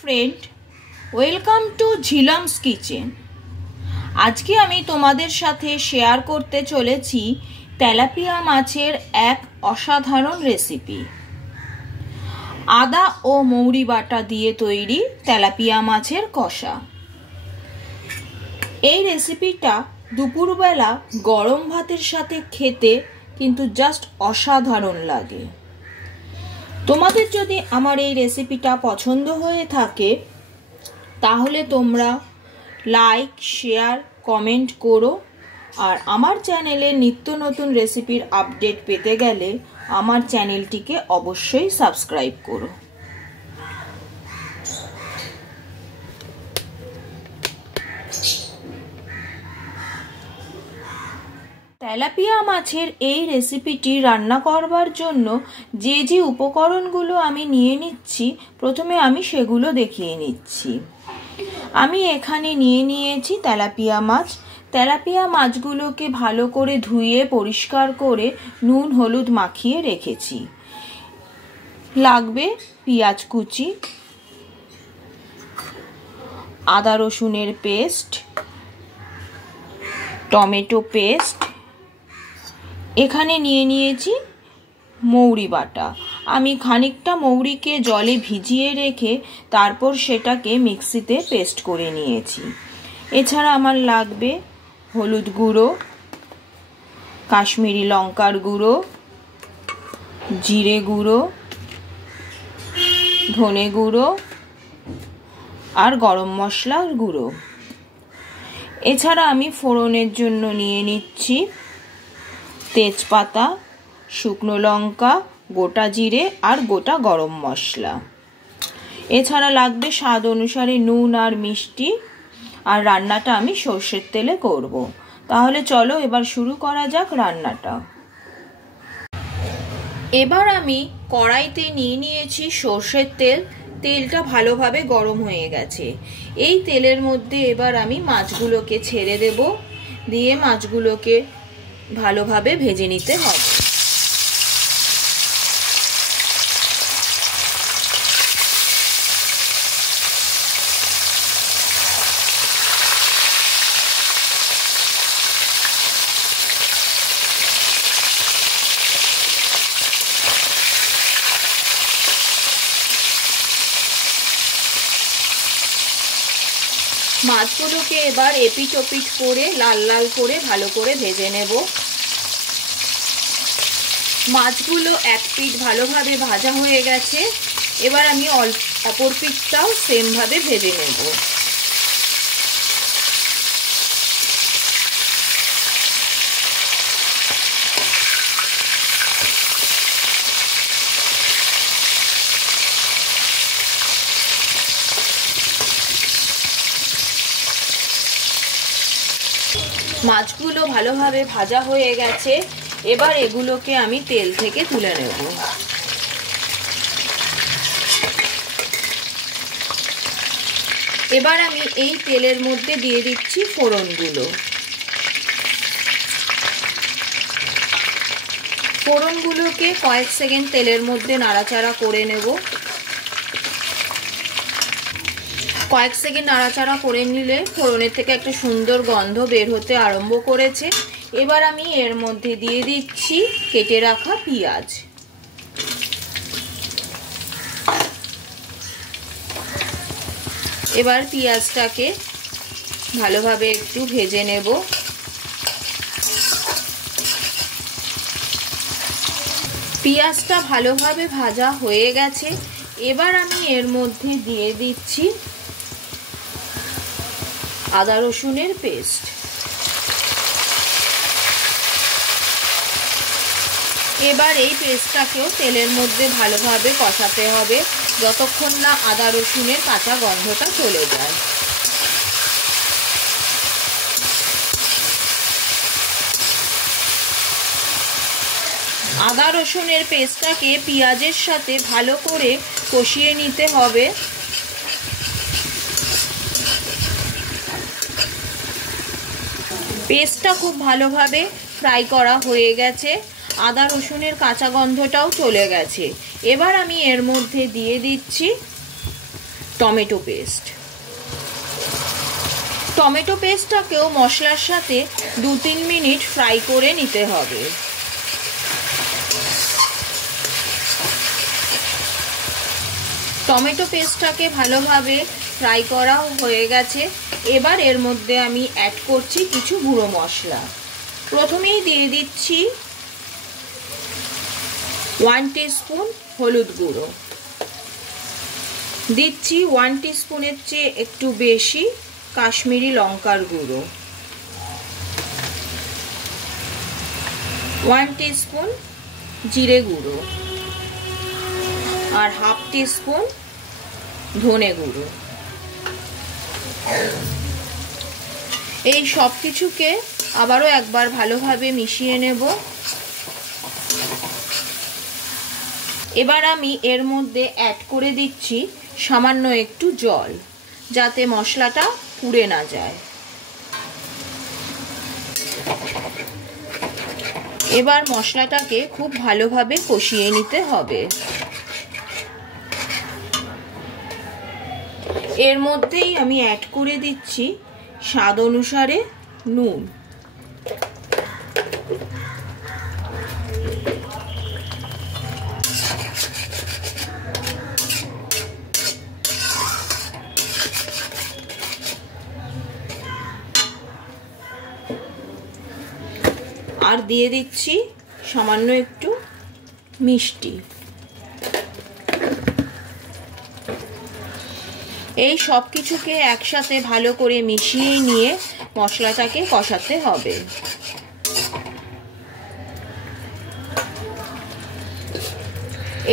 Friend, welcome to Jhilam's kitchen. আজকে আমি তোমাদের সাথে শেয়ার করতে চলেছি তেলাপিয়া মাছের এক অসাধারণ রেসিপি। আদা ও মৌরি বাটা দিয়ে তৈরি তেলাপিয়া মাছের কষা। এই রেসিপিটা দুপুরবেলা গরম ভাতের সাথে খেতে কিন্তু জাস্ট অসাধারণ লাগে। তোমাদের যদি আমার এই রেসিপিটা পছন্দ হয়ে থাকে তাহলে তোমরা লাইক, শেয়ার, কমেন্ট করো। আর আমার চ্যানেলে নিত্য নতুন রেসিপির আপডেট পেতে গেলে আমার চ্যানেলটিকে অবশ্যই সাবস্ক্রাইব করো। তেলাপিয়া মাছের এই রেসিপিটি রান্না করবার জন্য যে যে উপকরণগুলো আমি নিয়ে নিচ্ছি, প্রথমে আমি সেগুলো দেখিয়ে নিচ্ছি। আমি এখানে নিয়ে নিয়েছি তেলাপিয়া মাছ। তেলাপিয়া মাছগুলোকে ভালো করে ধুয়ে পরিষ্কার করে নুন হলুদ মাখিয়ে রেখেছি। লাগবে পেঁয়াজ কুচি, আদা রসুনের পেস্ট, টমেটো পেস্ট, এখানে নিয়ে নিয়েছি মৌরি বাটা। আমি খানিকটা মৌরিকে জলে ভিজিয়ে রেখে তারপর সেটাকে মিক্সিতে পেস্ট করে নিয়েছি। এছাড়া আমার লাগবে হলুদ গুঁড়ো, কাশ্মীরি লঙ্কার গুঁড়ো, জিরে গুঁড়ো, ধনে গুঁড়ো আর গরম মশলার গুঁড়ো। এছাড়া আমি ফোড়নের জন্য নিয়ে নিচ্ছি তেজপাতা, শুকনো লঙ্কা, গোটা জিরে আর গোটা গরম মশলা। এছাড়া লাগবে স্বাদ অনুসারে নুন আর মিষ্টি। আর রান্নাটা আমি সর্ষের তেলে করব। তাহলে চলো এবার শুরু করা যাক রান্নাটা। এবার আমি কড়াইতে নিয়ে নিয়েছি সর্ষের তেল। তেলটা ভালোভাবে গরম হয়ে গেছে। এই তেলের মধ্যে এবার আমি মাছগুলোকে ছেড়ে দেব। দিয়ে মাছগুলোকে ভালোভাবে ভেজে নিতে হবে। মাছগুলোকে এবার এপিট ওপিট করে লাল লাল করে ভালো করে ভেজে নেব। মাছগুলো এক পিঠ ভালোভাবে ভাজা হয়ে গেছে। এবার আমি অপর পিঠটাও সেমভাবে ভেজে নেব। মাছগুলো ভালোভাবে ভাজা হয়ে গেছে। এবার এগুলোকে আমি তেল থেকে তুলে নেব। এবার আমি এই তেলের মধ্যে দিয়ে দিচ্ছি ফোড়নগুলো। ফোড়নগুলোকে কয়েক সেকেন্ড তেলের মধ্যে নাড়াচাড়া করে নেব। কয়েক সেকেন্ড নাড়াচাড়া করে নিলে ফোড়নের থেকে একটা সুন্দর গন্ধ বের হতে আরম্ভ করেছে। এবার আমি এর মধ্যে দিয়ে দিচ্ছি কেটে রাখা পেঁয়াজ। এবার পেঁয়াজটাকে ভালোভাবে একটু ভেজে নেব। পেঁয়াজটা ভালোভাবে ভাজা হয়ে গেছে। এবার আমি এর মধ্যে দিয়ে দিচ্ছি আদা রসুনের পেস্ট। এবার এই পেস্টটাকেও তেলের মধ্যে ভালোভাবে কষাতে হবে যতক্ষণ না আদা রসুনের কাঁচা গন্ধটা চলে যায়। আদা রসুনের পেস্টটাকে পেঁয়াজের সাথে ভালো করে কষিয়ে নিতে হবে। পেস্টটা খুব ভালোভাবে ফ্রাই করা হয়ে গেছে। আদা রসুনের কাঁচা গন্ধটাও চলে গেছে। এবার আমি এর মধ্যে দিয়ে দিচ্ছি টমেটো পেস্ট। টমেটো পেস্টটাকেও মশলার সাথে 2-3 মিনিট ফ্রাই করে নিতে হবে। টমেটো পেস্টটাকে ভালোভাবে ফ্রাই করা হয়ে গেছে। এবার এর মধ্যে আমি অ্যাড করছি কিছু গুঁড়ো মশলা। প্রথমেই দিয়ে দিচ্ছি 1 টিস্পুন হলুদ গুঁড়ো, দিচ্ছি 1 টিস্পুনের চেয়ে একটু বেশি কাশ্মীরি লঙ্কার গুঁড়ো, 1 টিস্পুন জিরে গুঁড়ো আর 1/2 টিস্পুন ধনে গুঁড়ো। এই সব কিছুকে আবারও একবার ভালোভাবে মিশিয়ে নেব। এবার আমি এর মধ্যে অ্যাড করে দিচ্ছি সামান্য একটু জল, যাতে মশলাটা পুড়ে না যায়। এবার মশলাটাকে খুব ভালোভাবে কষিয়ে নিতে হবে। এর মধ্যেই আমি অ্যাড করে দিচ্ছি স্বাদ অনুসারে নুন। আর দিয়ে দিচ্ছি সামান্য একটু মিষ্টি। এই সব কিছুকে একসাথে ভালো করে মিশিয়ে নিয়ে মশলাটাকে কষাতে হবে।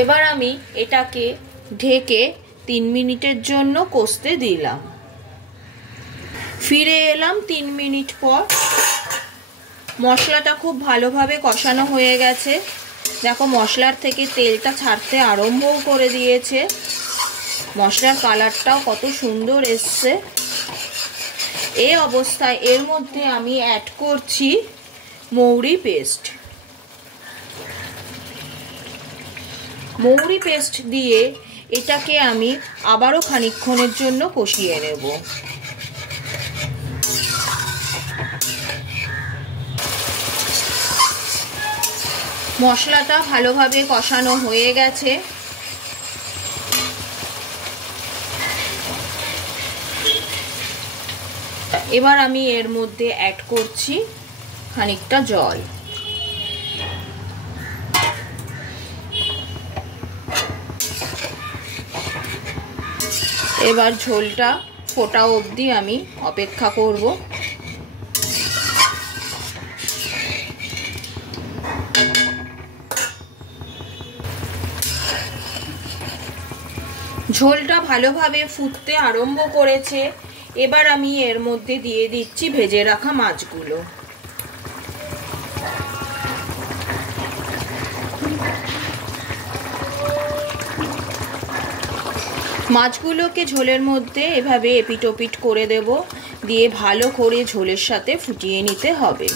এবার আমি এটাকে ঢেকে 3 মিনিটের জন্য কষতে দিলাম। ফিরে এলাম 3 মিনিট পর। মশলাটা খুব ভালোভাবে কষানো হয়ে গেছে। দেখো মশলার থেকে তেলটা ছাড়তে আরম্ভও করে দিয়েছে। মশলার কালারটাও কত সুন্দর এসছে। এই অবস্থায় এর মধ্যে আমি অ্যাড করছি মৌরি পেস্ট। মৌরি পেস্ট দিয়ে এটাকে আমি আবারও খানিকক্ষণের জন্য কষিয়ে নেব। মশলাটা ভালোভাবে কষানো হয়ে গেছে। এবার আমি এর মধ্যে অ্যাড করছি খানিকটা জল। এবার ঝোলটা ফোটা অবধি আমি অপেক্ষা করব। ঝোলটা ভালোভাবে ফুটতে আরম্ভ করেছে। এবার আমি এর মধ্যে দিয়ে দিচ্ছি ভেজে রাখা মাছগুলো। মাছগুলোকে ঝোলের মধ্যে এভাবে এপিট ওপিট করে দেব, দিয়ে ভালো করে ঝোলের সাথে ফুটিয়ে নিতে হবে।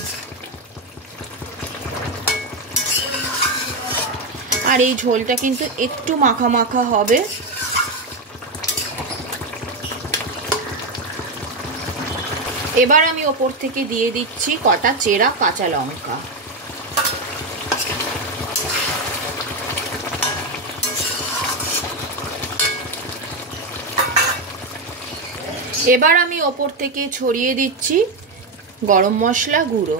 আর এই ঝোলটা কিন্তু একটু মাখা মাখা হবে। এবার আমি ওপর থেকে দিয়ে দিচ্ছি কটা চেরা কাঁচা লঙ্কা। এবার আমি ওপর থেকে ছড়িয়ে দিচ্ছি গরম মশলা গুঁড়ো।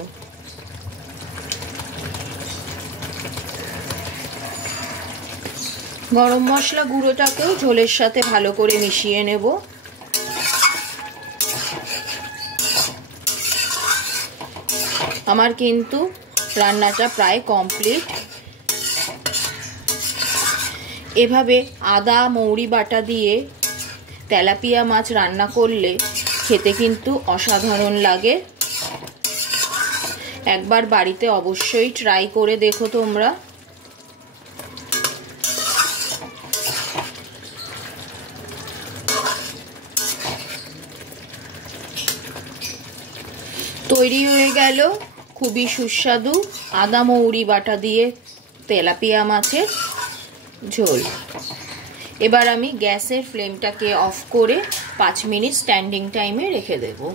গরম মশলা গুঁড়োটাকেও ঝোলের সাথে ভালো করে মিশিয়ে নেব। আমার কিন্তু রান্নাটা প্রায় কমপ্লিট। এভাবে আদা মৌরি বাটা দিয়ে তেলাপিয়া মাছ রান্না করলে খেতে কিন্তু অসাধারণ লাগে। একবার বাড়িতে অবশ্যই ট্রাই করে দেখো তোমরা। তৈরি হয়ে গেল খুবই সুস্বাদু আদা মৌরি বাটা দিয়ে তেলাপিয়া মাছের ঝোল। এবার আমি গ্যাসের ফ্লেমটাকে অফ করে 5 মিনিট স্ট্যান্ডিং টাইমে রেখে দেবো।